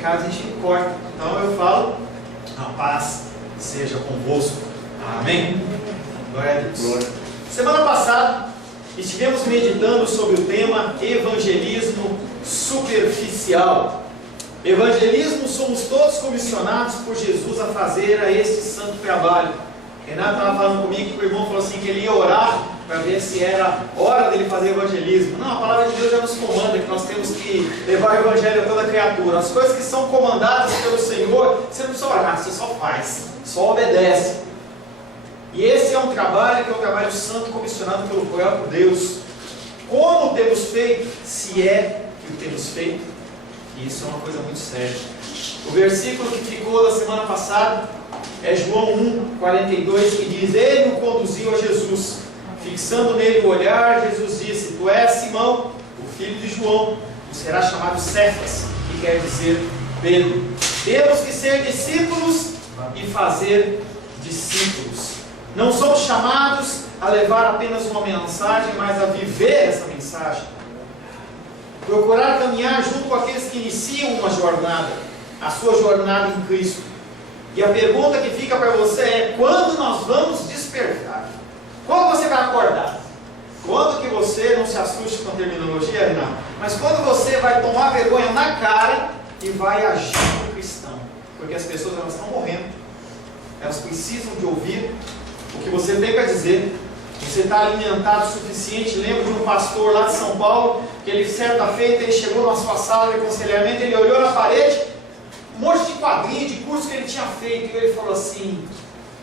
Caso a gente corta, então eu falo, a paz seja convosco. Amém? Glória a Deus. Glória. Semana passada estivemos meditando sobre o tema evangelismo superficial. Evangelismo somos todos comissionados por Jesus a fazer a este santo trabalho. Renato estava falando comigo que o irmão falou assim que ele ia orar para ver se era hora dele fazer evangelismo. Não, a palavra de Deus já nos comanda que nós temos que levar o evangelho a toda criatura. As coisas que são comandadas pelo Senhor, você não precisa orar, você só faz, só obedece. E esse é um trabalho que é um trabalho santo comissionado pelo próprio Deus. Como temos feito, se é que o temos feito, isso é uma coisa muito séria. O versículo que ficou da semana passada é João 1:42, que diz: Ele o conduziu a Jesus. Fixando nele o olhar, Jesus disse: Tu és Simão, o filho de João, tu serás chamado Cefas, que quer dizer Pedro. Temos que ser discípulos e fazer discípulos. Não somos chamados a levar apenas uma mensagem, mas a viver essa mensagem. Procurar caminhar junto com aqueles que iniciam uma jornada, a sua jornada em Cristo. E a pergunta que fica para você é: quando nós vamos despertar? Quando você vai acordar? Quando que você, não se assuste com a terminologia, Renato, mas quando você vai tomar vergonha na cara e vai agir como cristão? Porque as pessoas, elas estão morrendo, elas precisam de ouvir o que você tem para dizer. Você está alimentado o suficiente. Lembro de um pastor lá de São Paulo, que ele, certa feita, ele chegou na sua sala de aconselhamento, ele olhou na parede, um monte de quadrinho, de curso que ele tinha feito, e ele falou assim: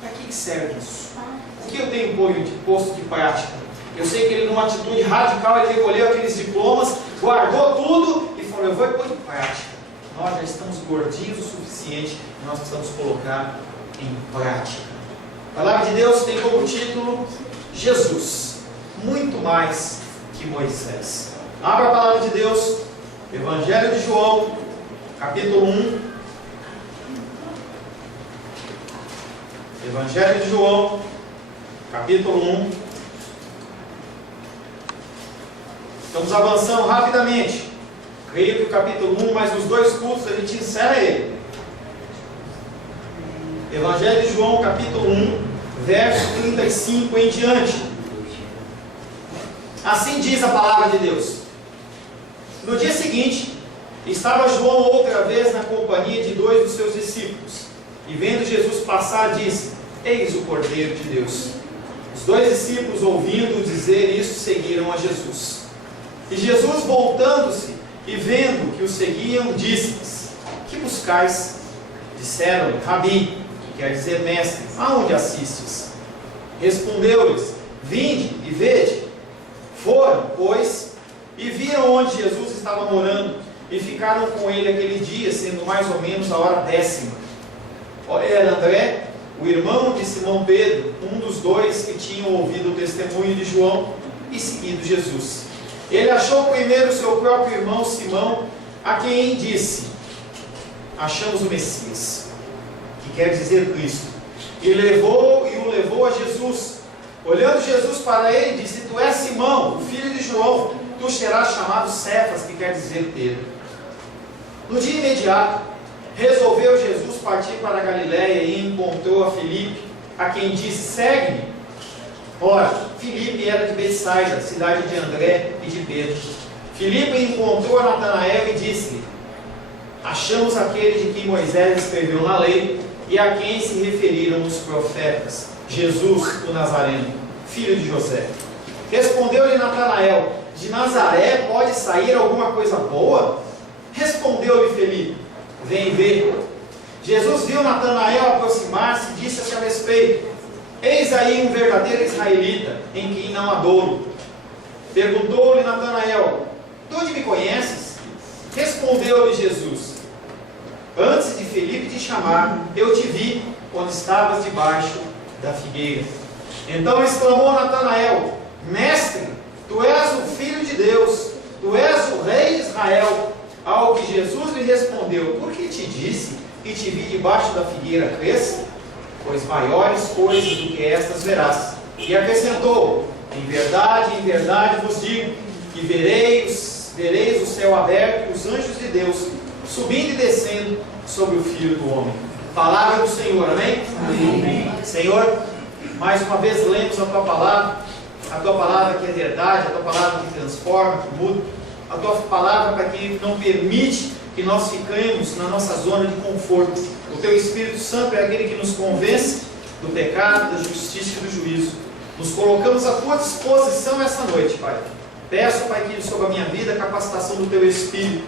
para que serve isso? O que eu tenho posto de prática? Eu sei que ele, numa atitude radical, ele recolheu aqueles diplomas, guardou tudo e falou: eu vou pôr em prática. Nós já estamos gordinhos o suficiente e nós precisamos colocar em prática. A palavra de Deus tem como título Jesus, muito mais que Moisés. Abra a palavra de Deus, Evangelho de João, capítulo 1. Evangelho de João, capítulo 1. Estamos avançando rapidamente. Creio que o capítulo 1, mais os dois cultos, a gente encerra ele. Evangelho de João, capítulo 1, verso 35 em diante. Assim diz a palavra de Deus. No dia seguinte, estava João outra vez na companhia de dois dos seus discípulos, e vendo Jesus passar, disse: Eis o Cordeiro de Deus. Os dois discípulos, ouvindo dizer isso, seguiram a Jesus. E Jesus, voltando-se e vendo que o seguiam, disse-lhes: Que buscais? Disseram-lhe: Rabi, que quer dizer mestre, aonde assistes? Respondeu-lhes: Vinde e vede. Foram, pois, e viram onde Jesus estava morando, e ficaram com ele aquele dia, sendo mais ou menos a hora 10ª. Era André, o irmão de Simão Pedro, um dos dois que tinham ouvido o testemunho de João e seguido Jesus. Ele achou primeiro seu próprio irmão Simão, a quem disse: Achamos o Messias, que quer dizer Cristo. E o levou a Jesus. Olhando Jesus para ele, disse: Tu és Simão, o filho de João, tu serás chamado Cefas, que quer dizer Pedro. No dia imediato, resolveu Jesus partir para a Galiléia e encontrou a Filipe, a quem disse: Segue-me. Ora, Filipe era de Betsaida, cidade de André e de Pedro. Filipe encontrou a Natanael e disse-lhe: Achamos aquele de quem Moisés escreveu na lei e a quem se referiram os profetas, Jesus, o Nazareno, filho de José. Respondeu-lhe Natanael: De Nazaré pode sair alguma coisa boa? Respondeu-lhe Filipe: Vem ver. Jesus viu Natanael aproximar-se e disse a seu respeito: Eis aí um verdadeiro israelita, em quem não há dolo. Perguntou-lhe Natanael: De onde me conheces? Respondeu-lhe Jesus: Antes de Filipe te chamar, eu te vi quando estavas debaixo da figueira. Então exclamou Natanael: Mestre, tu és o Filho de Deus, tu és o Rei de Israel. Ao que Jesus lhe respondeu: Por que te disse que te vi debaixo da figueira? Crês? Pois maiores coisas do que estas verás. E acrescentou: em verdade vos digo, que vereis o céu aberto e os anjos de Deus subindo e descendo sobre o Filho do Homem. Palavra do Senhor, amém? Amém. Senhor, mais uma vez lemos a Tua palavra que é verdade, a Tua palavra que transforma, que muda, a Tua palavra para que não permite que nós fiquemos na nossa zona de conforto. O Teu Espírito Santo é aquele que nos convence do pecado, da justiça e do juízo. Nos colocamos à Tua disposição essa noite, Pai. Peço, Pai, que sobre a minha vida, a capacitação do Teu Espírito.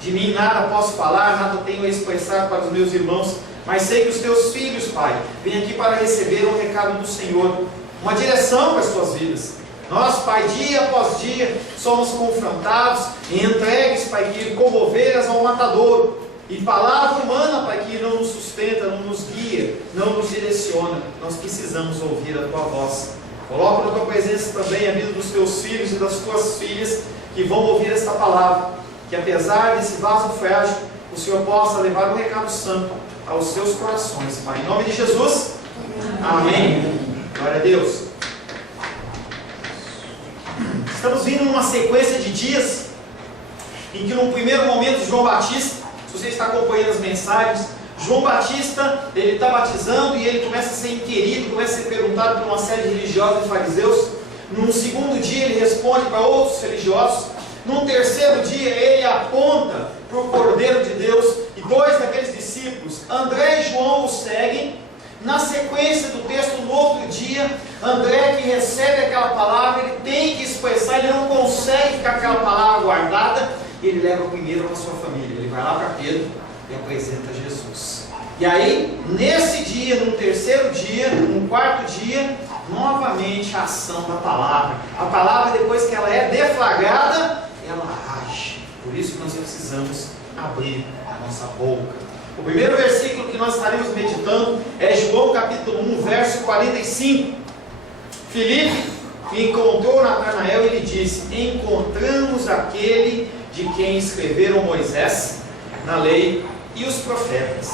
De mim nada posso falar, nada tenho a expressar para os meus irmãos, mas sei que os Teus filhos, Pai, vêm aqui para receber o recado do Senhor, uma direção para as suas vidas. Nós, Pai, dia após dia, somos confrontados e entregues, Pai, que como ovelhas ao matadouro. E palavra humana, Pai, que não nos sustenta, não nos guia, não nos direciona. Nós precisamos ouvir a Tua voz. Coloca na Tua presença também a vida dos Teus filhos e das Tuas filhas que vão ouvir esta palavra. Que apesar desse vaso frágil, o Senhor possa levar o recado santo aos seus corações, Pai. Em nome de Jesus, amém. Glória a Deus. Estamos vindo numa sequência de dias em que no primeiro momento João Batista, se você está acompanhando as mensagens, João Batista, ele está batizando e ele começa a ser inquirido, começa a ser perguntado por uma série de religiosos e fariseus. Num segundo dia ele responde para outros religiosos. Num terceiro dia ele aponta para o Cordeiro de Deus e dois daqueles discípulos, André e João, o seguem. Na sequência do texto, no outro dia, André, que recebe aquela palavra, ele tem que expressar, ele não consegue ficar com aquela palavra guardada, ele leva primeiro para a sua família, ele vai lá para Pedro e apresenta Jesus. E aí, nesse dia, no terceiro dia, no quarto dia, novamente a ação da palavra. A palavra, depois que ela é deflagrada, ela age. Por isso que nós precisamos abrir a nossa boca. O primeiro versículo que nós estaremos meditando é João capítulo 1, verso 45. Filipe encontrou Natanael e lhe disse: encontramos aquele de quem escreveram Moisés na lei e os profetas,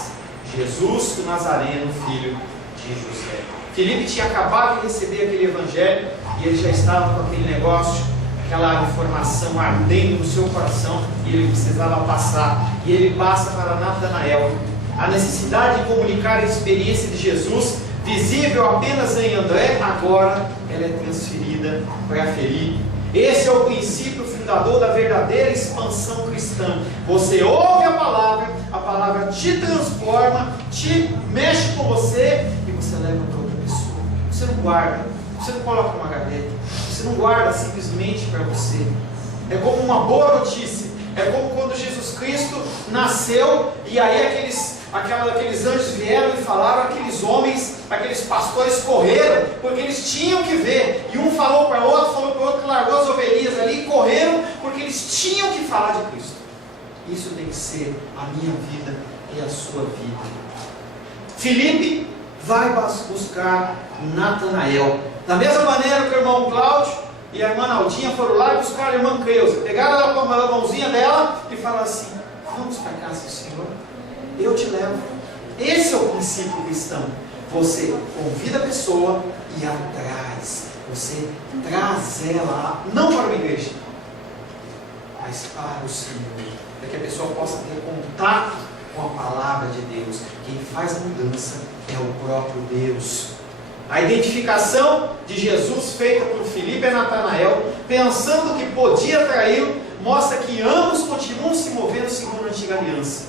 Jesus o Nazareno, filho de José. Filipe tinha acabado de receber aquele evangelho e ele já estava com aquele negócio, aquela informação ardendo no seu coração, e ele precisava passar. E ele passa para Natanael. A necessidade de comunicar a experiência de Jesus, visível apenas em André, agora ela é transferida para Filipe. Esse é o princípio fundador da verdadeira expansão cristã. Você ouve a palavra te transforma, te mexe com você e você leva para outra pessoa. Você não guarda, você não coloca numa gaveta, você não guarda simplesmente para você. É como uma boa notícia. É como quando Jesus Cristo nasceu e aí aqueles anjos vieram e falaram, aqueles homens, aqueles pastores correram, porque eles tinham que ver. E um falou para o outro, largou as ovelhinhas ali e correram, porque eles tinham que falar de Cristo. Isso tem que ser a minha vida e a sua vida. Filipe vai buscar Natanael. Da mesma maneira que o irmão Cláudio e a irmã Naldinha foram lá e buscaram a irmã Creuza. Pegaram ela com a mãozinha dela e falaram assim: vamos para a casa do Senhor, eu te levo. Esse é o princípio cristão. Você convida a pessoa e atrás. Você traz ela, não para uma igreja, mas para o Senhor, para que a pessoa possa ter contato com a palavra de Deus. Quem faz a mudança é o próprio Deus. A identificação de Jesus feita por Filipe e Natanael, pensando que podia traí-lo, mostra que ambos continuam se movendo segundo a antiga aliança.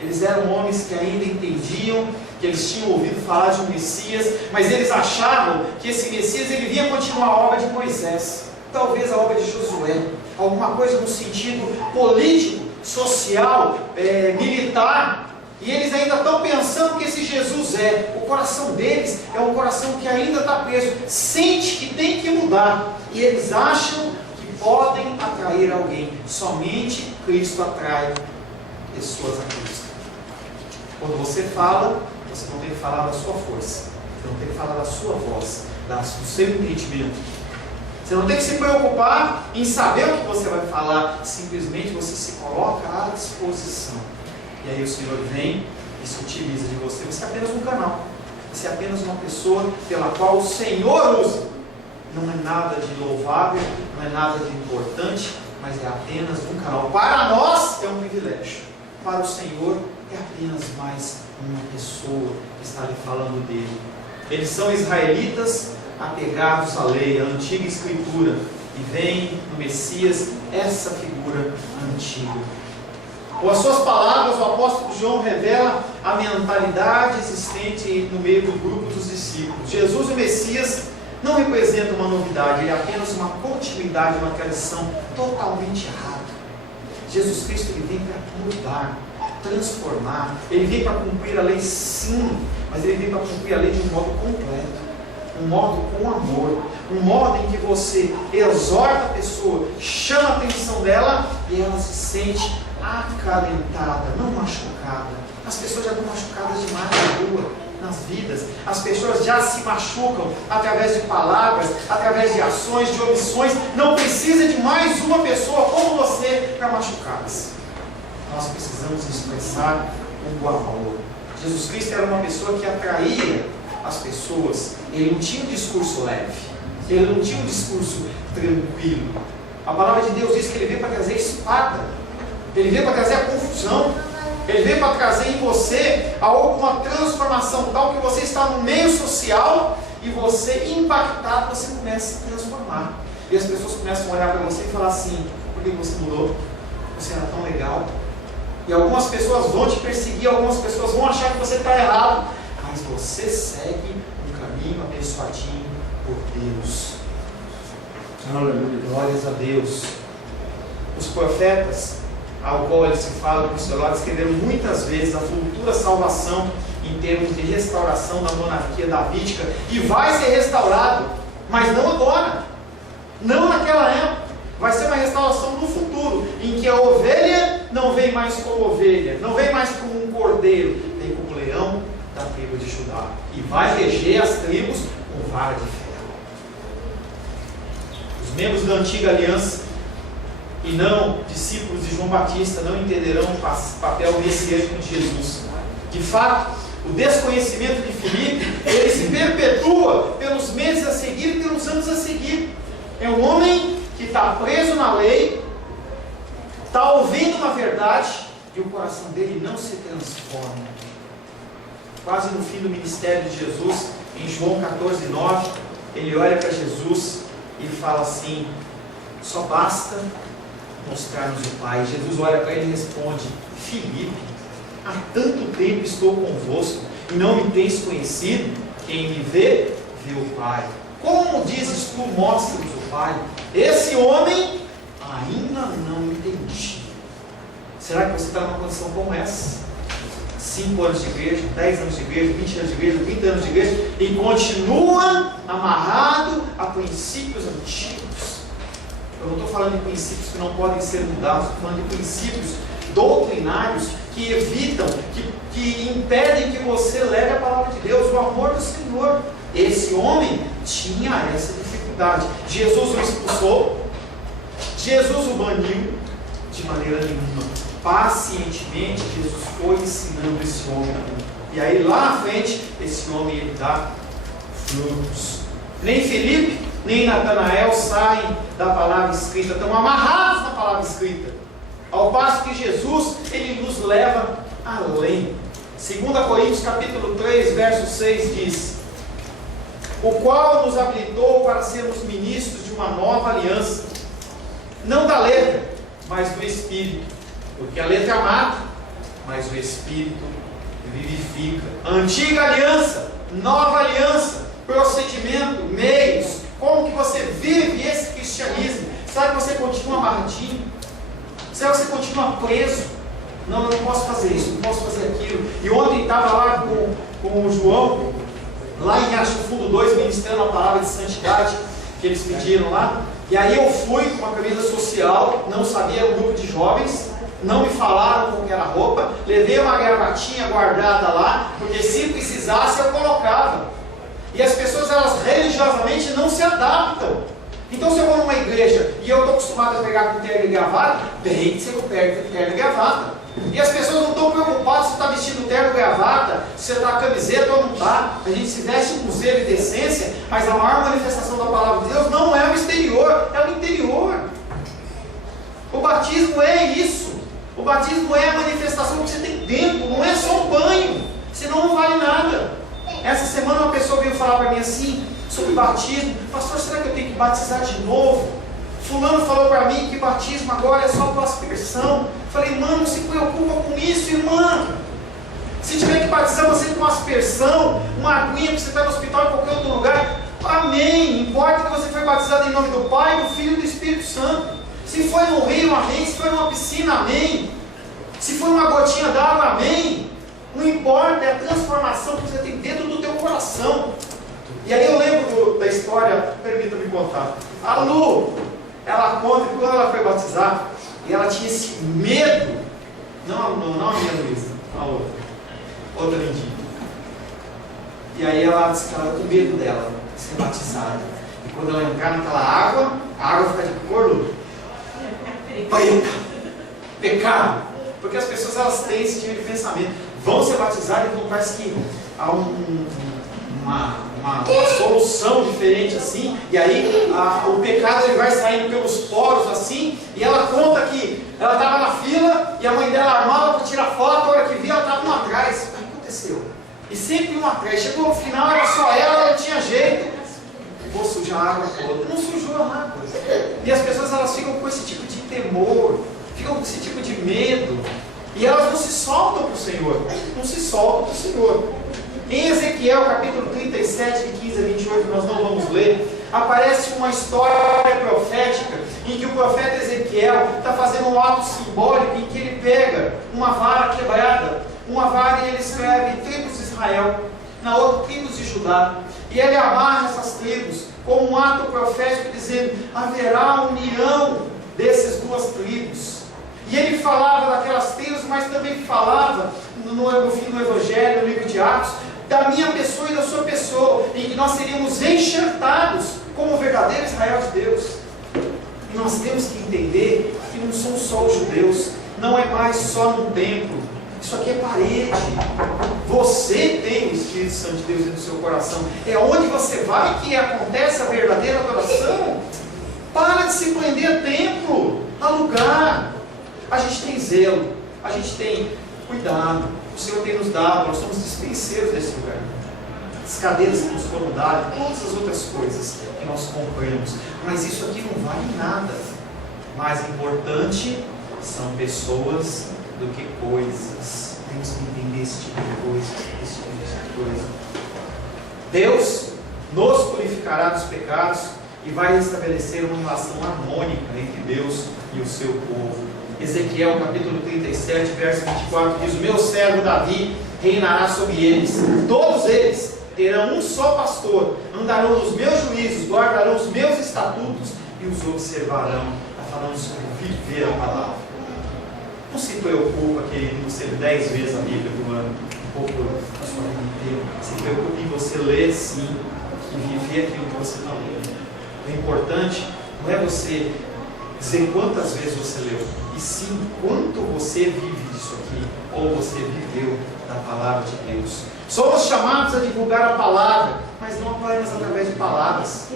Eles eram homens que ainda entendiam, que eles tinham ouvido falar de um Messias, mas eles achavam que esse Messias ele vinha continuar a obra de Moisés, talvez a obra de Josué, alguma coisa no sentido político, social, militar. E eles ainda estão pensando que esse Jesus o coração deles é um coração que ainda está preso, sente que tem que mudar, e eles acham que podem atrair alguém. Somente Cristo atrai pessoas a Cristo. Quando você fala, você não tem que falar da sua força, você não tem que falar da sua voz, do seu entendimento. Você não tem que se preocupar em saber o que você vai falar, simplesmente você se coloca à disposição. E aí o Senhor vem e se utiliza de você. Você é apenas um canal. Você é apenas uma pessoa pela qual o Senhor usa. Não é nada de louvável, não é nada de importante, mas é apenas um canal. Para nós é um privilégio. para o Senhor é apenas mais uma pessoa que está lhe falando dele. Eles são israelitas apegados à lei, à antiga escritura, e veem no Messias essa figura antiga. Com as suas palavras, o apóstolo João revela a mentalidade existente no meio do grupo dos discípulos. Jesus, o Messias, não representa uma novidade, ele é apenas uma continuidade, uma tradição totalmente errada. Jesus Cristo, ele vem para mudar, transformar, ele vem para cumprir a lei, sim, mas ele vem para cumprir a lei de um modo completo, um modo com amor, um modo em que você exorta a pessoa, chama a atenção dela e ela se sente acalentada, não machucada. As pessoas já estão machucadas demais na rua, nas vidas. As pessoas já se machucam através de palavras, através de ações, de omissões. Não precisa de mais uma pessoa como você para machucá-las. Nós precisamos expressar o amor. Jesus Cristo era uma pessoa que atraía as pessoas. Ele não tinha um discurso leve, ele não tinha um discurso tranquilo. A palavra de Deus diz que ele veio para trazer espada, ele veio para trazer a confusão, ele veio para trazer em você alguma transformação tal que você está no meio social e você, impactado, você começa a se transformar. E as pessoas começam a olhar para você e falar assim: por que você mudou? Você era tão legal. E algumas pessoas vão te perseguir, algumas pessoas vão achar que você está errado, mas você segue um caminho abençoadinho por Deus. Aleluia. Glórias a Deus. Os profetas, ao qual eles se falam com o celular, escreveram muitas vezes a futura salvação em termos de restauração da monarquia davídica, e vai ser restaurado, mas não agora, não naquela época. Vai ser uma restauração no futuro, em que a ovelha não vem mais como ovelha, não vem mais como um cordeiro, vem como leão da tribo de Judá, e vai reger as tribos com vara de ferro. Os membros da antiga aliança e não discípulos de João Batista não entenderão o papel messiânico de Jesus. De fato, o desconhecimento de Filipe, ele se perpetua pelos meses a seguir e pelos anos a seguir. É um homem que está preso na lei, está ouvindo uma verdade e o coração dele não se transforma. Quase no fim do ministério de Jesus, em João 14:9, ele olha para Jesus e fala assim: só basta mostrar-nos o Pai. Jesus olha para ele e responde: Filipe, há tanto tempo estou convosco e não me tens conhecido? Quem me vê, vê o Pai. Como dizes tu, mostra-nos o Pai? Esse homem ainda não entendi. Será que você está numa condição como essa? 5 anos de igreja, 10 anos de igreja, 20 anos de igreja, 30 anos de igreja, e continua amarrado a princípios antigos. Eu não estou falando de princípios que não podem ser mudados, estou falando de princípios doutrinários que evitam, que impedem que você leve a palavra de Deus, o amor do Senhor. Esse homem tinha essa dificuldade. Jesus o expulsou, Jesus o baniu, de maneira nenhuma. Pacientemente, Jesus foi ensinando esse homem. E aí lá na frente, esse homem ele dá frutos. Nem Filipe, nem Natanael saem da palavra escrita, estão amarrados na palavra escrita. Ao passo que Jesus, ele nos leva além. 2 Coríntios capítulo 3, verso 6 diz: o qual nos habilitou para sermos ministros de uma nova aliança, não da letra, mas do Espírito. Porque a letra mata, mas o Espírito vivifica. Antiga aliança, nova aliança, procedimento, meios, como que você vive esse cristianismo? Será que você continua amarradinho? Será que você continua preso? Não, eu não posso fazer isso, não posso fazer aquilo. E ontem estava lá com o João, lá em Acho Fundo 2, ministrando a palavra de santidade que eles pediram lá. E aí eu fui com uma camisa social, não sabia, era um grupo de jovens, não me falaram qual era a roupa, levei uma gravatinha guardada lá, porque se precisasse eu colocava. E as pessoas, elas religiosamente não se adaptam. Então se eu vou numa igreja e eu estou acostumado a pegar com terno e gravata, tem que ser com terno e gravata. E as pessoas não estão preocupadas se está vestindo terno e gravata, se você está camiseta ou não está. A gente se veste com zelo e decência, mas a maior manifestação da palavra de Deus não é o exterior, é o interior. O batismo é isso. O batismo é a manifestação que você tem dentro, não é só um banho, senão não vale nada. Essa semana uma pessoa veio falar para mim assim, sobre batismo: pastor, será que eu tenho que batizar de novo? Fulano falou para mim que batismo agora é só para aspersão. Falei: mano, não se preocupa com isso, irmã. Se tiver que batizar você com aspersão, uma aguinha que você está no hospital, em qualquer outro lugar, amém. Importa que você foi batizado em nome do Pai, do Filho e do Espírito Santo. Se foi no rio, amém. Se foi numa piscina, amém. Se foi uma gotinha d'água, amém. Não importa, é a transformação que você tem dentro do teu coração. E aí eu lembro da história, permita-me contar. A Lu, ela conta que quando ela foi batizar, e ela tinha esse medo, não a minha Luísa, a outra lindinha. E aí ela disse que ela era com medo dela de ser batizada. E quando ela entrar naquela água, a água fica de cor. Pecado. Porque as pessoas, elas têm esse tipo de pensamento. Vão ser batizadas, então parece que há uma solução diferente assim. E aí o pecado ele vai saindo pelos poros assim. E ela conta que ela estava na fila e a mãe dela armava para tirar foto. A hora que via, ela estava um atrás. O que aconteceu? E sempre um atrás. Chegou no final, era só ela, não tinha jeito. Vou sujar a água toda. Não sujou nada. E as pessoas, elas ficam com esse tipo de temor, ficam com esse tipo de medo, e elas não se soltam para o Senhor. Não se soltam para o Senhor. Em Ezequiel capítulo 37, de 15 a 28, nós não vamos ler, aparece uma história profética em que o profeta Ezequiel está fazendo um ato simbólico em que ele pega uma vara quebrada, uma vara, e ele escreve tribos de Israel, na outra tribos de Judá, e ele amarra essas tribos como um ato profético, dizendo: haverá união dessas duas tribos. E ele falava daquelas tribos, mas também falava no fim do Evangelho, no livro de Atos, da minha pessoa e da sua pessoa, em que nós seríamos enxertados como o verdadeiro Israel de Deus. E nós temos que entender que não são só os judeus, não é mais só no templo. Isso aqui é parede. Você tem o Espírito Santo de Deus dentro do seu coração. É onde você vai que acontece a verdadeira adoração. Para de se prender a templo, a lugar. A gente tem zelo, a gente tem cuidado. O Senhor tem nos dado, nós somos dispenseiros desse lugar. As cadeiras que nos foram dadas, todas as outras coisas que nós compramos. Mas isso aqui não vale nada. Mais importante são pessoas do que coisas. Temos que entender esse tipo de coisa, Deus nos purificará dos pecados e vai estabelecer uma relação harmônica entre Deus e o seu povo. Ezequiel capítulo 37, verso 24 diz: o meu servo Davi reinará sobre eles, todos eles terão um só pastor, andarão nos meus juízos, guardarão os meus estatutos e os observarão. Está falando sobre viver a palavra. Não se preocupa, querido, você ler 10 vezes a Bíblia por ano, um pouco a sua vida inteira. Se preocupe em você ler sim e viver aquilo que você está lendo. O importante não é você dizer quantas vezes você leu, e sim quanto você vive disso aqui, ou você viveu da palavra de Deus. Somos chamados a divulgar a palavra, mas não apenas através de palavras.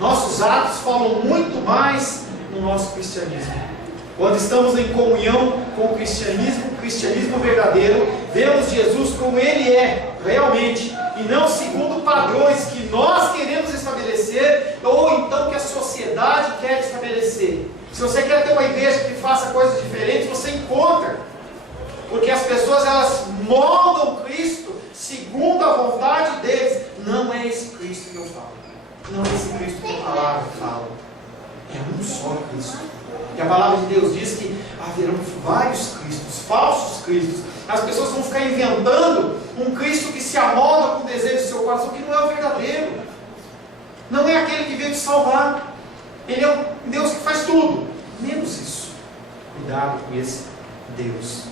Nossos atos falam muito mais no nosso cristianismo. Quando estamos em comunhão com o cristianismo verdadeiro, vemos Jesus como Ele é, realmente, e não segundo padrões que nós queremos estabelecer, ou então que a sociedade quer estabelecer. Se você quer ter uma igreja que faça coisas diferentes, você encontra. Porque as pessoas, elas moldam Cristo segundo a vontade deles. Não é esse Cristo que eu falo. Não é esse Cristo que a palavra fala. É um só Cristo. E a palavra de Deus diz que haverão vários Cristos, falsos Cristos. As pessoas vão ficar inventando um Cristo que se amolda com o desejo do seu coração, que não é o verdadeiro. Não é aquele que veio te salvar. Ele é um Deus que faz tudo, menos isso. Cuidado com esse Deus.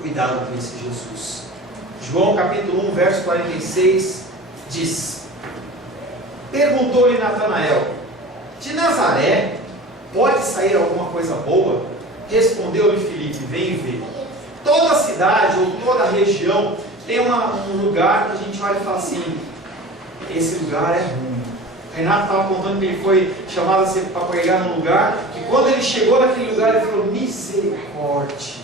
Cuidado com esse Jesus. João capítulo 1, verso 46 diz: perguntou-lhe Natanael: de Nazaré pode sair alguma coisa boa? Respondeu-lhe Filipe: vem e vê. Toda cidade ou toda região tem um lugar que a gente olha e fala assim: esse lugar é ruim, Renato estava contando que ele foi chamado assim para pregar num lugar, que quando ele chegou naquele lugar, ele falou: misericórdia,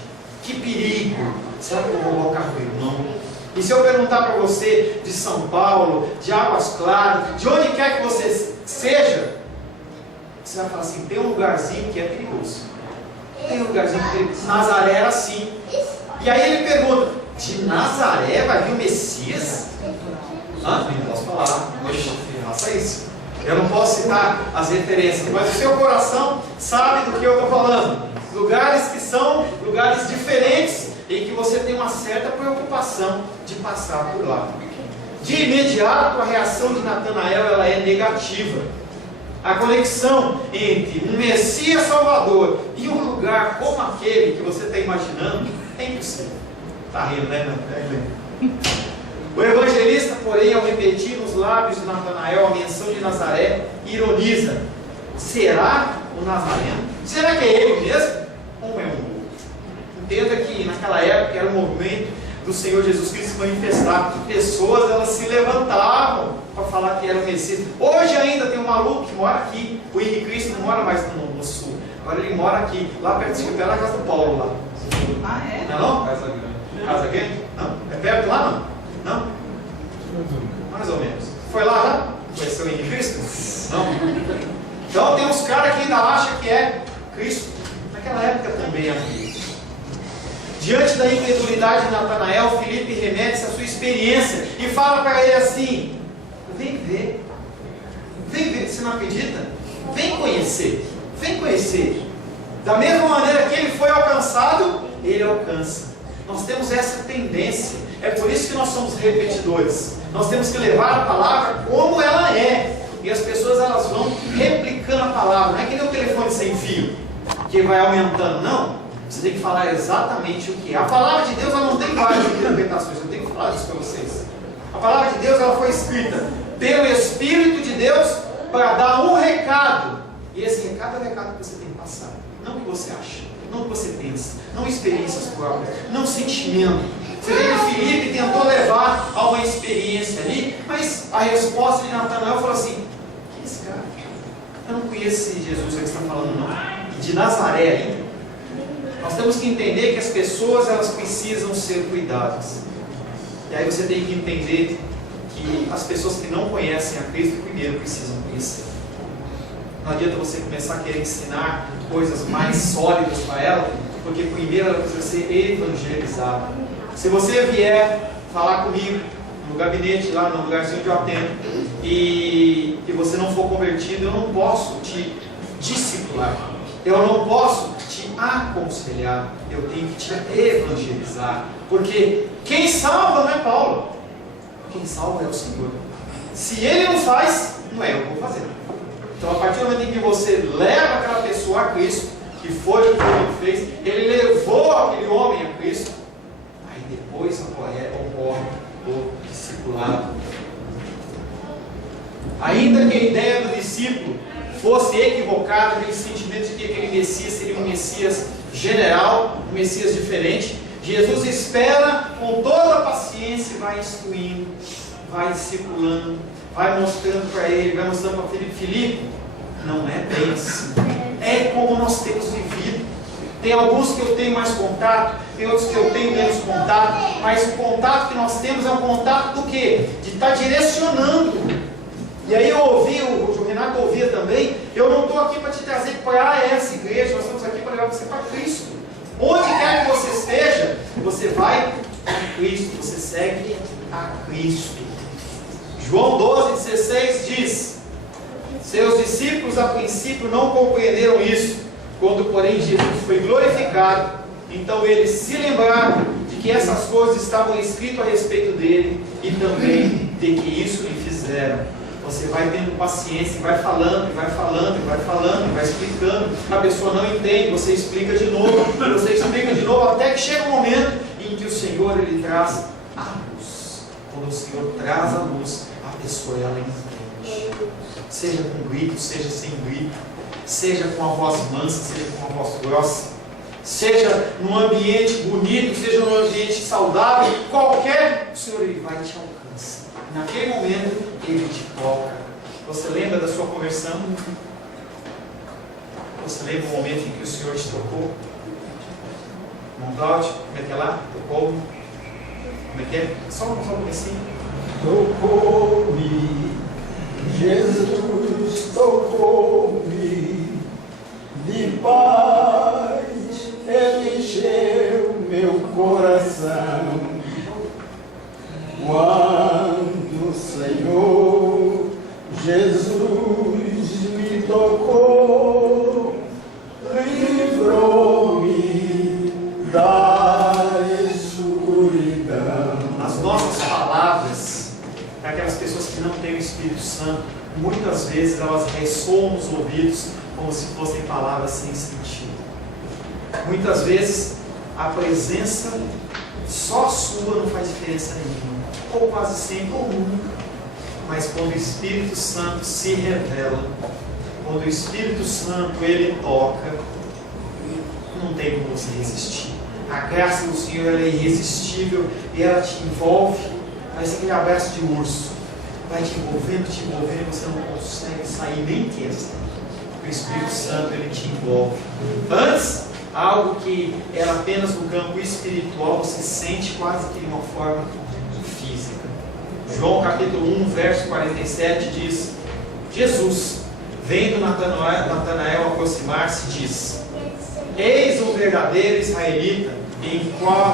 que perigo, será que eu vou roubar o carro do irmão? E se eu perguntar para você de São Paulo, de Águas Claras, de onde quer que você seja, você vai falar assim: tem um lugarzinho que é perigoso. Tem um lugarzinho que é perigoso. Nazaré era assim. E aí ele pergunta: de Nazaré vai vir o Messias? Não posso falar. Faça isso. Eu não posso citar as referências, mas o seu coração sabe do que eu estou falando. Lugares que são lugares diferentes e que você tem uma certa preocupação de passar por lá. De imediato, a reação de Natanael ela é negativa. A conexão entre um Messias Salvador e um lugar como aquele que você está imaginando é impossível. Está rindo, né, mano? O evangelista, porém, ao repetir nos lábios de Natanael a menção de Nazaré, ironiza: será o Nazareno? Será que é ele mesmo? Ou é um outro? Entenda que naquela época era um movimento do Senhor Jesus Cristo manifestado. Pessoas elas se levantavam para falar que era o Messias. Hoje ainda tem um maluco que mora aqui. O Henrique Cristo não mora mais no sul. Agora ele mora aqui, lá perto de pé na casa do Paulo lá. Ah, é? Não é não? Casa Grande. Casa Grande? Não? É perto lá não? Não? Mais ou menos. Foi lá já? Conheceu o Henrique Cristo? Não? Então tem uns caras que ainda acham que é Cristo. Naquela época também havia. Diante da incredulidade de Natanael, Filipe remete-se à sua experiência e fala para ele assim: vem ver. Vem ver. Você não acredita? Vem conhecer. Vem conhecer. Da mesma maneira que ele foi alcançado, ele alcança. Nós temos essa tendência. É por isso que nós somos repetidores. Nós temos que levar a palavra como ela é. E as pessoas elas vão replicando a palavra. Não é que nem o telefone sem fio, que vai aumentando. Não. Você tem que falar exatamente o que é. A palavra de Deus ela não tem várias interpretações. Eu tenho que falar isso para vocês. A palavra de Deus ela foi escrita pelo Espírito de Deus para dar um recado. E esse recado é o recado que você tem que passar. Não o que você acha, não o que você pensa, não experiências próprias, não sentimento. Você vê que Filipe tentou levar a uma experiência ali, mas a resposta de Natanael falou assim: que é esse cara? Eu não conheço esse Jesus que você está falando não. De Nazaré ainda. Nós temos que entender que as pessoas elas precisam ser cuidadas. E aí você tem que entender que as pessoas que não conhecem a Cristo primeiro precisam conhecer. Não adianta você começar a querer ensinar coisas mais sólidas para ela, porque primeiro ela precisa ser evangelizada. Se você vier falar comigo no gabinete, lá no lugarzinho onde eu atendo, e você não for convertido, eu não posso te discipular, eu não posso te aconselhar, eu tenho que te evangelizar, porque quem salva não é Paulo, quem salva é o Senhor. Se Ele não faz, não é eu que vou fazer. Então, a partir do momento em que você leva aquela pessoa a Cristo, que foi o que Ele fez, Ele levou aquele homem a Cristo, aí depois ocorre o discipulado. Ainda que a ideia do discípulo fosse equivocada, aquele sentimento de que aquele Messias seria um Messias general, um Messias diferente, Jesus espera com toda a paciência e vai instruindo, vai discipulando, vai mostrando para ele, vai mostrando para Filipe, não é bem assim. É como nós temos vivido. Tem alguns que eu tenho mais contato, tem outros que eu tenho menos contato, mas o contato que nós temos é um contato do quê? De estar direcionando. E aí eu ouvi, o Renato ouvia também, eu não estou aqui para te trazer para essa igreja, nós estamos aqui para levar você para Cristo. Onde quer que você esteja, você vai a Cristo, você segue a Cristo. João 12,16 diz: seus discípulos a princípio não compreenderam isso, quando porém Jesus foi glorificado, então eles se lembraram de que essas coisas estavam escritas a respeito dele e também de que isso lhe fizeram. Você vai tendo paciência, vai falando, e vai falando, e vai falando, e vai explicando. A pessoa não entende, você explica de novo, você explica de novo, até que chega um momento em que o Senhor ele traz a luz. Quando o Senhor traz a luz, a pessoa ela entende. Seja com grito, seja sem grito, seja com a voz mansa, seja com a voz grossa, seja num ambiente bonito, seja num ambiente saudável, qualquer, o Senhor ele vai te alcançar. Naquele momento, Ele te toca, Você lembra da sua conversão? Você lembra o momento em que o Senhor te tocou? Montaute, como é que é lá? Tocou? Como é que é? Só um comecinho. Tocou-me, Jesus tocou-me, de paz Ele encheu meu coração. Quando o Senhor Jesus me tocou, livrou-me da escuridão. As nossas palavras, para aquelas pessoas que não têm o Espírito Santo, muitas vezes elas ressoam nos ouvidos como se fossem palavras sem sentido. Muitas vezes a presença só sua não faz diferença nenhuma, ou quase sempre, ou nunca. Mas quando o Espírito Santo se revela, quando o Espírito Santo ele toca, não tem como você resistir. A graça do Senhor ela é irresistível e ela te envolve, parece aquele abraço de urso, vai te envolvendo, e você não consegue sair nem quer. O Espírito Santo ele te envolve. Antes, algo que era apenas no campo espiritual, você sente quase que de uma forma física. João capítulo 1, verso 47 diz: Jesus, vendo Natanael aproximar-se, diz: eis o verdadeiro israelita,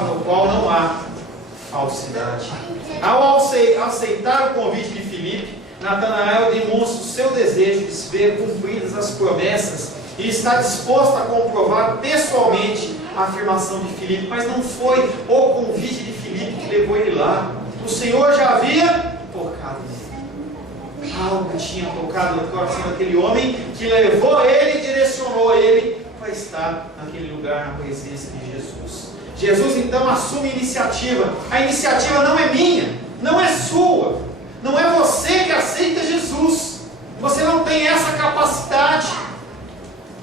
no qual não há falsidade. Ao aceitar o convite de Filipe, Natanael demonstra o seu desejo de ver cumpridas as promessas e está disposto a comprovar pessoalmente a afirmação de Filipe. Mas não foi o convite de Filipe que levou ele lá. O Senhor já havia tocado nele. Algo tinha tocado no coração daquele homem que levou ele e direcionou ele para estar naquele lugar na presença de Jesus. Jesus então assume a iniciativa. A iniciativa não é minha, não é sua. Não é você que aceita Jesus. Você não tem essa capacidade.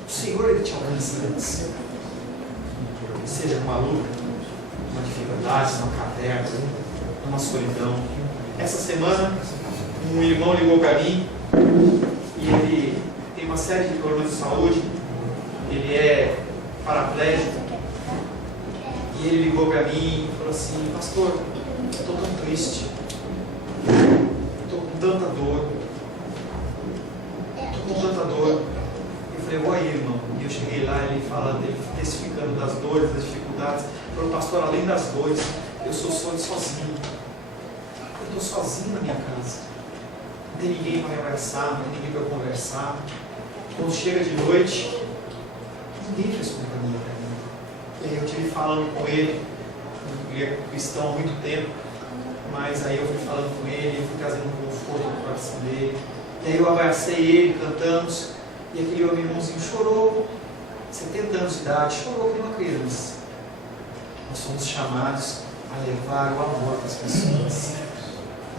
O Senhor ele te alcança antes. Seja numa luta, numa dificuldade, numa caverna, numa solidão. Essa semana um irmão ligou para mim e ele tem uma série de problemas de saúde. Ele é paraplégico. E ele ligou para mim e falou assim: pastor, eu estou tão triste, estou com tanta dor, Eu falei: oi irmão. E eu cheguei lá, ele falando, ele testificando das dores, das dificuldades. Ele falou: pastor, além das dores, eu sou sozinho. Eu estou sozinho na minha casa. Não tem ninguém para me abraçar, não tem ninguém para conversar. Quando chega de noite, ninguém fez companhia para mim. E aí eu estive falando com ele. Ele é cristão há muito tempo, mas aí eu fui falando com ele, eu fui trazendo um conforto no coração dele. E aí eu abracei ele, cantamos, e aquele homem irmãozinho chorou, 70 anos de idade, chorou como uma criança. Nós somos chamados a levar o amor para as pessoas.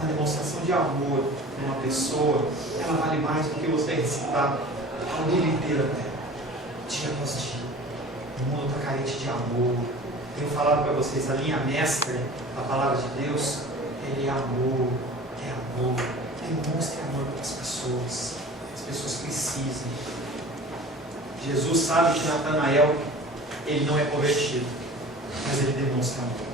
A demonstração de amor para uma pessoa, ela vale mais do que você recitar a Bíblia inteira dela, dia após dia. O mundo está carente de amor. Tenho falado para vocês, a linha mestra da palavra de Deus, ele é amor, é amor. Demonstre amor para as pessoas precisam. Jesus sabe que Natanael, ele não é convertido, mas ele demonstra amor.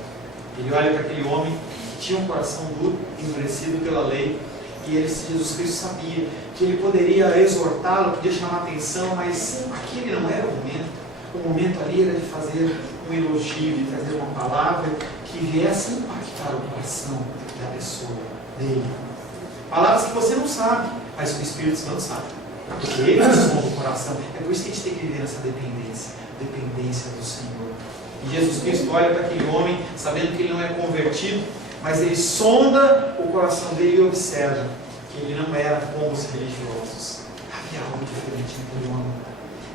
Ele olha para aquele homem que tinha um coração duro, endurecido pela lei, e Jesus Cristo sabia que ele poderia exortá-lo, podia chamar a atenção, mas aquele não era o momento. O momento ali era de fazer um elogio, de trazer uma palavra que viesse impactar o coração da pessoa, dele. Palavras que você não sabe, mas que o Espírito Santo sabe. Porque ele sonda o coração. É por isso que a gente tem que viver nessa dependência do Senhor. E Jesus Cristo olha para aquele homem, sabendo que ele não é convertido, mas ele sonda o coração dele e observa que ele não era como os religiosos. Havia algo diferente naquele homem.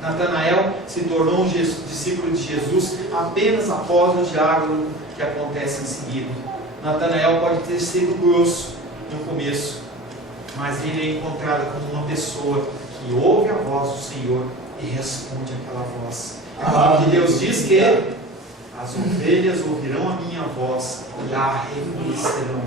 Natanael se tornou um discípulo de Jesus apenas após o diálogo que acontece em seguida. Natanael pode ter sido grosso no começo, mas ele é encontrado como uma pessoa que ouve a voz do Senhor e responde àquela voz. A palavra de Deus diz que as ovelhas ouvirão a minha voz e a reconhecerão.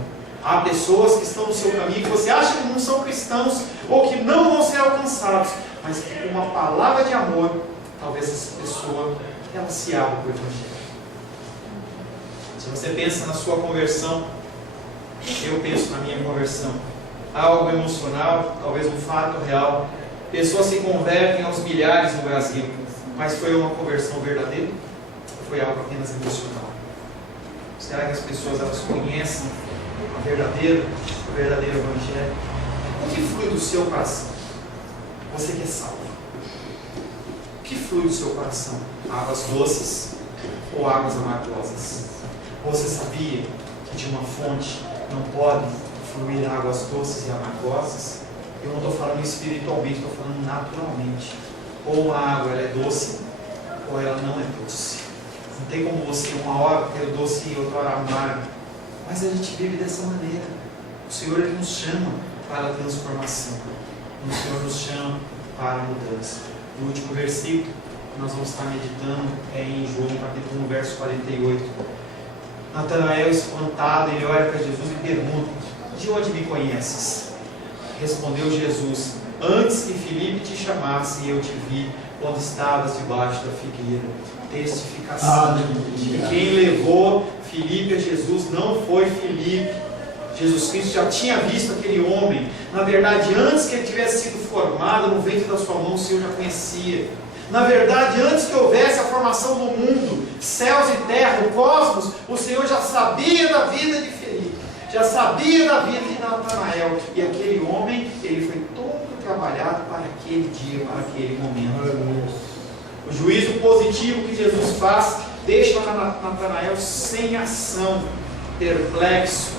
Há pessoas que estão no seu caminho, que você acha que não são cristãos, ou que não vão ser alcançados, mas que com uma palavra de amor, talvez essa pessoa, ela se abra para o Evangelho. Se você pensa na sua conversão, eu penso na minha conversão, algo emocional, talvez um fato real. Pessoas se convertem aos milhares no Brasil, mas foi uma conversão verdadeira? Ou foi algo apenas emocional? Será que as pessoas elas conhecem o verdadeiro Evangelho? O que flui do seu coração? Você que é salvo. O que flui do seu coração? Águas doces ou águas amargosas? Você sabia que de uma fonte não pode fluir águas doces e amargosas? Eu não estou falando espiritualmente, estou falando naturalmente. Ou uma água ela é doce, ou ela não é doce. Não tem como você uma hora ter o doce e outra hora amargo. Mas a gente vive dessa maneira. O Senhor ele nos chama para a transformação. O Senhor nos chama para a mudança. O último versículo que nós vamos estar meditando é em João capítulo 1, verso 48. Natanael, espantado, ele olha para Jesus e pergunta: de onde me conheces? Respondeu Jesus: antes que Filipe te chamasse, eu te vi quando estavas debaixo da figueira. Testificação de que quem levou Filipe a Jesus não foi Filipe. Jesus Cristo já tinha visto aquele homem. Na verdade, antes que ele tivesse sido formado no ventre da sua mão, o Senhor já conhecia. Na verdade, antes que houvesse a formação do mundo, céus e terra, o cosmos, o Senhor já sabia da vida de Filipe, já sabia da vida de Natanael. E aquele homem, ele foi todo trabalhado para aquele dia, para aquele momento. O juízo positivo que Jesus faz deixa Natanael sem ação, perplexo.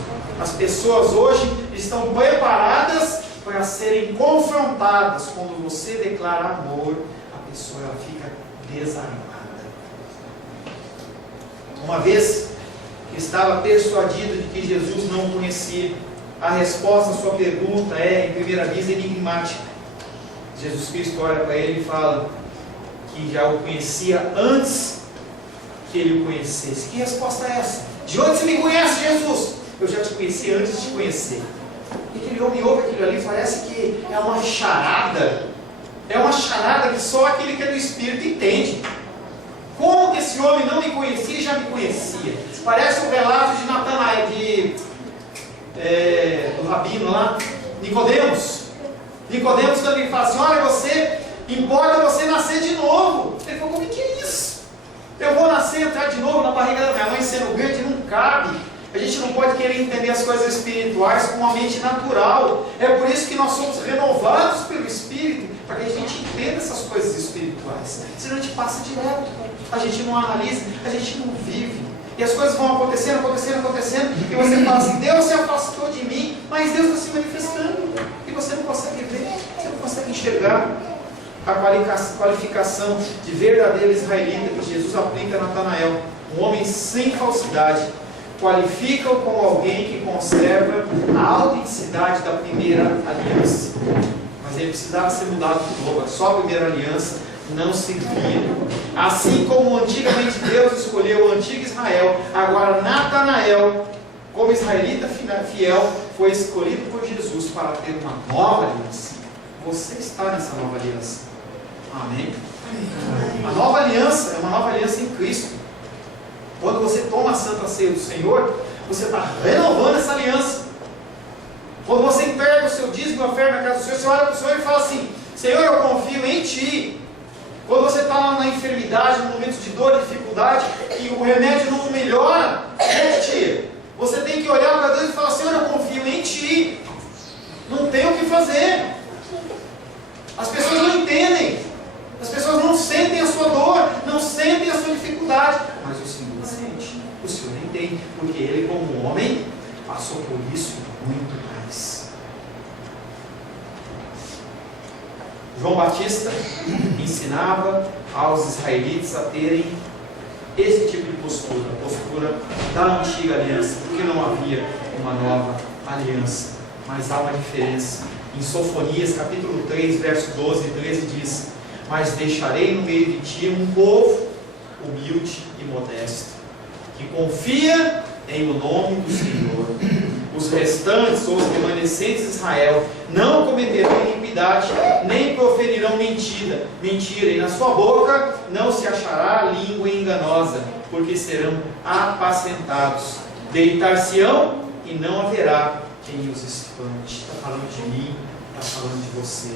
As pessoas hoje estão preparadas para serem confrontadas. Quando você declara amor, a pessoa ela fica desarmada. Uma vez que estava persuadido de que Jesus não o conhecia, a resposta à sua pergunta é, em primeira vista, enigmática. Jesus Cristo olha para ele e fala que já o conhecia antes que ele o conhecesse. Que resposta é essa? De onde você me conhece, Jesus? Eu já te conheci antes de te conhecer. E aquele homem ouve aquilo ali, parece que é uma charada. É uma charada que só aquele que é do Espírito entende. Como que esse homem não me conhecia e já me conhecia? Parece o relato de Natanael, do rabino lá, Nicodemos. Nicodemos, quando ele fala assim: olha, você, importa você nascer de novo. Ele falou: como que é isso? Eu vou nascer e entrar de novo na barriga da minha mãe sendo grande? Não cabe. A gente não pode querer entender as coisas espirituais com uma mente natural. É por isso que nós somos renovados pelo Espírito, para que a gente entenda essas coisas espirituais. Senão a gente passa direto, a gente não analisa, a gente não vive. E as coisas vão acontecendo, e você fala assim: Deus se afastou de mim, mas Deus está se manifestando. E você não consegue ver, você não consegue enxergar a qualificação de verdadeiro israelita que Jesus aplica a Natanael, um homem sem falsidade. Qualifica-o como alguém que conserva a autenticidade da primeira aliança. Mas ele precisava ser mudado de novo. Só a primeira aliança não servia. Assim como antigamente Deus escolheu o antigo Israel, agora Natanael, como israelita fiel, foi escolhido por Jesus para ter uma nova aliança. Você está nessa nova aliança. Amém? A nova aliança é uma nova aliança em Cristo. Quando você toma a Santa Ceia do Senhor, você está renovando essa aliança. Quando você entrega o seu dízimo e oferta na casa do Senhor, você olha para o Senhor e fala assim: Senhor, eu confio em Ti. Quando você está lá na enfermidade, no momento de dor, de dificuldade, e o remédio não melhora, você tem que olhar para Deus e falar: Senhor, eu confio em Ti. Não tem o que fazer. As pessoas não entendem. As pessoas não sentem a sua dor, não sentem a sua dificuldade. Mas o Senhor sente, o Senhor entende, porque Ele, como homem, passou por isso e muito mais. João Batista ensinava aos israelitas a terem esse tipo de postura, a postura da antiga aliança, porque não havia uma nova aliança. Mas há uma diferença. Em Sofonias, capítulo 3, verso 12 e 13 diz: mas deixarei no meio de ti um povo humilde e modesto, que confia em o nome do Senhor. Os restantes, ou os remanescentes de Israel, não cometerão iniquidade, nem proferirão mentira, e na sua boca não se achará língua enganosa, porque serão apacentados. Deitar-se-ão e não haverá quem os espante. Está falando de mim, está falando de você.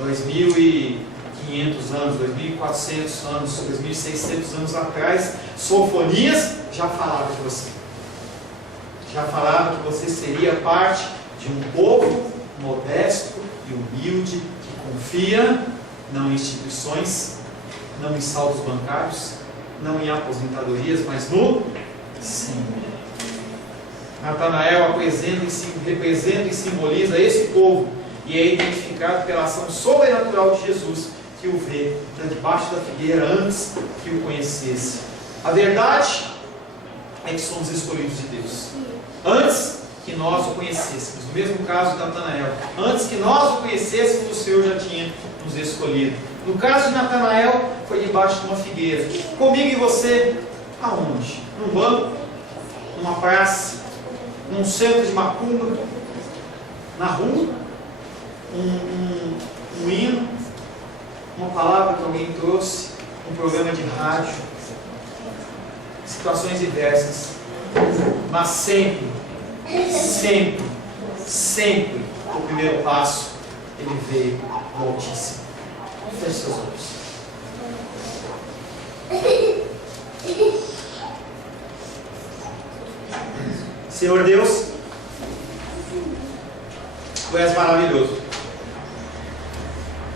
2.500 anos, 2.400 anos, 2.600 anos atrás, Sofonias já falava de você. Já falava que você seria parte de um povo modesto e humilde, que confia não em instituições, não em saldos bancários, não em aposentadorias, mas no Senhor. Natanael representa e simboliza esse povo e é identificado pela ação sobrenatural de Jesus, que o vê debaixo da figueira antes que o conhecesse. A verdade é que somos escolhidos de Deus antes que nós o conhecêssemos. No mesmo caso de Natanael, antes que nós o conhecêssemos, o Senhor já tinha nos escolhido. No caso de Natanael, foi debaixo de uma figueira. Comigo e você, aonde? Num banco? Numa praça? Num centro de macumba? Na rua? Um hino? Uma palavra que alguém trouxe? Um programa de rádio? Situações diversas. Mas sempre, o primeiro passo, ele veio do Altíssimo. Feche seus olhos. Senhor Deus, Tu és maravilhoso.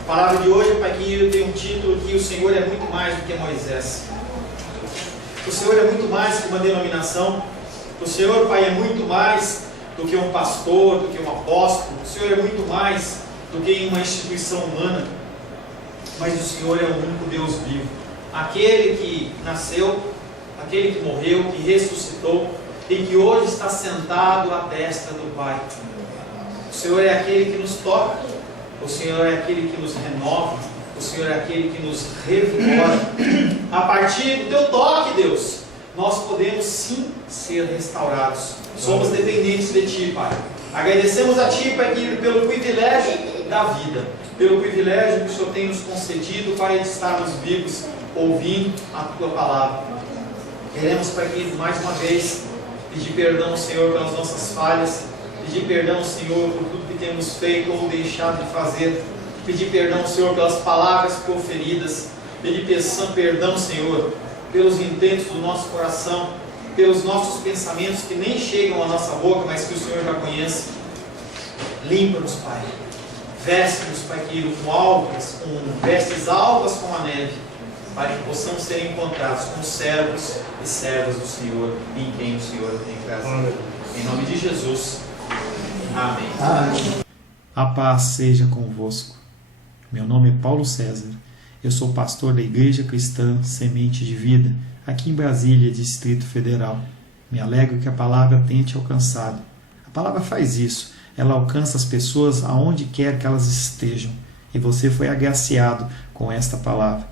A palavra de hoje, Pai querido, tem um título que o Senhor é muito mais do que Moisés. O Senhor é muito mais que uma denominação. O Senhor, Pai, é muito mais do que um pastor, do que um apóstolo. O Senhor é muito mais do que uma instituição humana. Mas o Senhor é o único Deus vivo. Aquele que nasceu, aquele que morreu, que ressuscitou e que hoje está sentado à destra do Pai. O Senhor é aquele que nos toca. O Senhor é aquele que nos renova. O Senhor é aquele que nos revigora. A partir do Teu toque, Deus, nós podemos sim ser restaurados. Somos dependentes de Ti, Pai. Agradecemos a Ti, Pai, pelo privilégio da vida, pelo privilégio que o Senhor tem nos concedido, Pai, de estarmos vivos, ouvindo a Tua palavra. Queremos, Pai, mais uma vez, pedir perdão, Senhor, pelas nossas falhas, pedir perdão, Senhor, por tudo que temos feito ou deixado de fazer, pedir perdão, Senhor, pelas palavras proferidas, pedir perdão, Senhor, pelos intentos do nosso coração, pelos nossos pensamentos que nem chegam à nossa boca, mas que o Senhor já conhece. Limpa-nos, Pai. Veste-nos, Pai querido, com vestes alvas como a neve, para que possamos ser encontrados como servos e servas do Senhor, em quem o Senhor tem prazer. Em nome de Jesus. Amém. Amém. A paz seja convosco. Meu nome é Paulo César. Eu sou pastor da Igreja Cristã Semente de Vida, aqui em Brasília, Distrito Federal. Me alegro que a palavra tenha te alcançado. A palavra faz isso. Ela alcança as pessoas aonde quer que elas estejam. E você foi agraciado com esta palavra.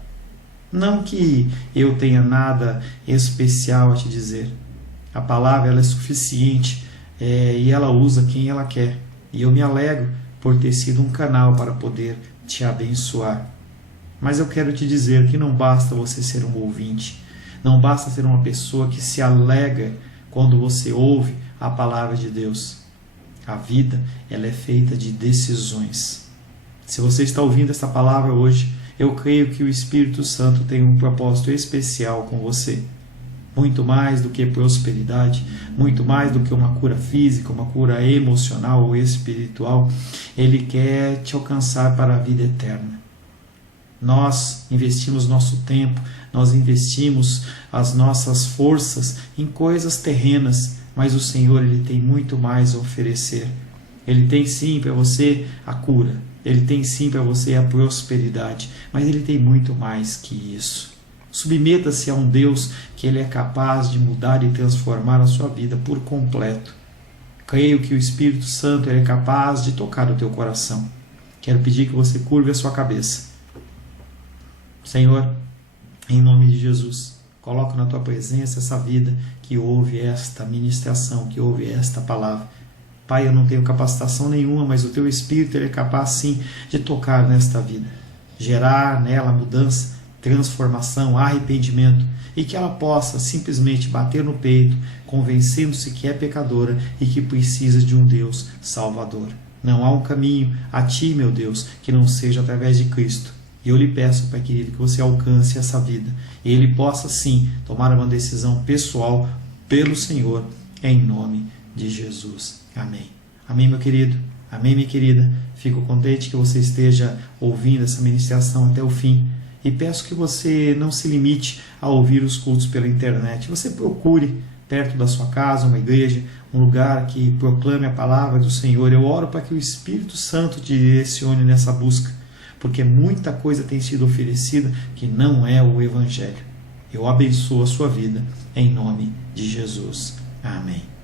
Não que eu tenha nada especial a te dizer. A palavra ela é suficiente e ela usa quem ela quer. E eu me alegro por ter sido um canal para poder te abençoar. Mas eu quero te dizer que não basta você ser um ouvinte. Não basta ser uma pessoa que se alegra quando você ouve a palavra de Deus. A vida ela é feita de decisões. Se você está ouvindo esta palavra hoje, eu creio que o Espírito Santo tem um propósito especial com você. Muito mais do que prosperidade, muito mais do que uma cura física, uma cura emocional ou espiritual, Ele quer te alcançar para a vida eterna. Nós investimos nosso tempo, nós investimos as nossas forças em coisas terrenas, mas o Senhor Ele tem muito mais a oferecer. Ele tem sim para você a cura, Ele tem sim para você a prosperidade, mas Ele tem muito mais que isso. Submeta-se a um Deus que Ele é capaz de mudar e transformar a sua vida por completo. Creio que o Espírito Santo Ele é capaz de tocar o teu coração. Quero pedir que você curve a sua cabeça. Senhor, em nome de Jesus, Coloco na tua presença essa vida que ouve esta ministração, que ouve esta palavra. Pai, eu não tenho capacitação nenhuma, mas o teu Espírito ele é capaz sim de tocar nesta vida, gerar nela mudança, transformação, arrependimento, e que ela possa simplesmente bater no peito, convencendo-se que é pecadora e que precisa de um Deus salvador. Não há um caminho a ti, meu Deus, que não seja através de Cristo. E eu lhe peço, Pai querido, que você alcance essa vida e ele possa sim tomar uma decisão pessoal pelo Senhor, em nome de Jesus. Amém. Amém, meu querido. Amém, minha querida. Fico contente que você esteja ouvindo essa ministração até o fim. E peço que você não se limite a ouvir os cultos pela internet. Você procure perto da sua casa uma igreja, um lugar que proclame a palavra do Senhor. Eu oro para que o Espírito Santo te direcione nessa busca, porque muita coisa tem sido oferecida que não é o Evangelho. Eu abençoo a sua vida em nome de Jesus. Amém.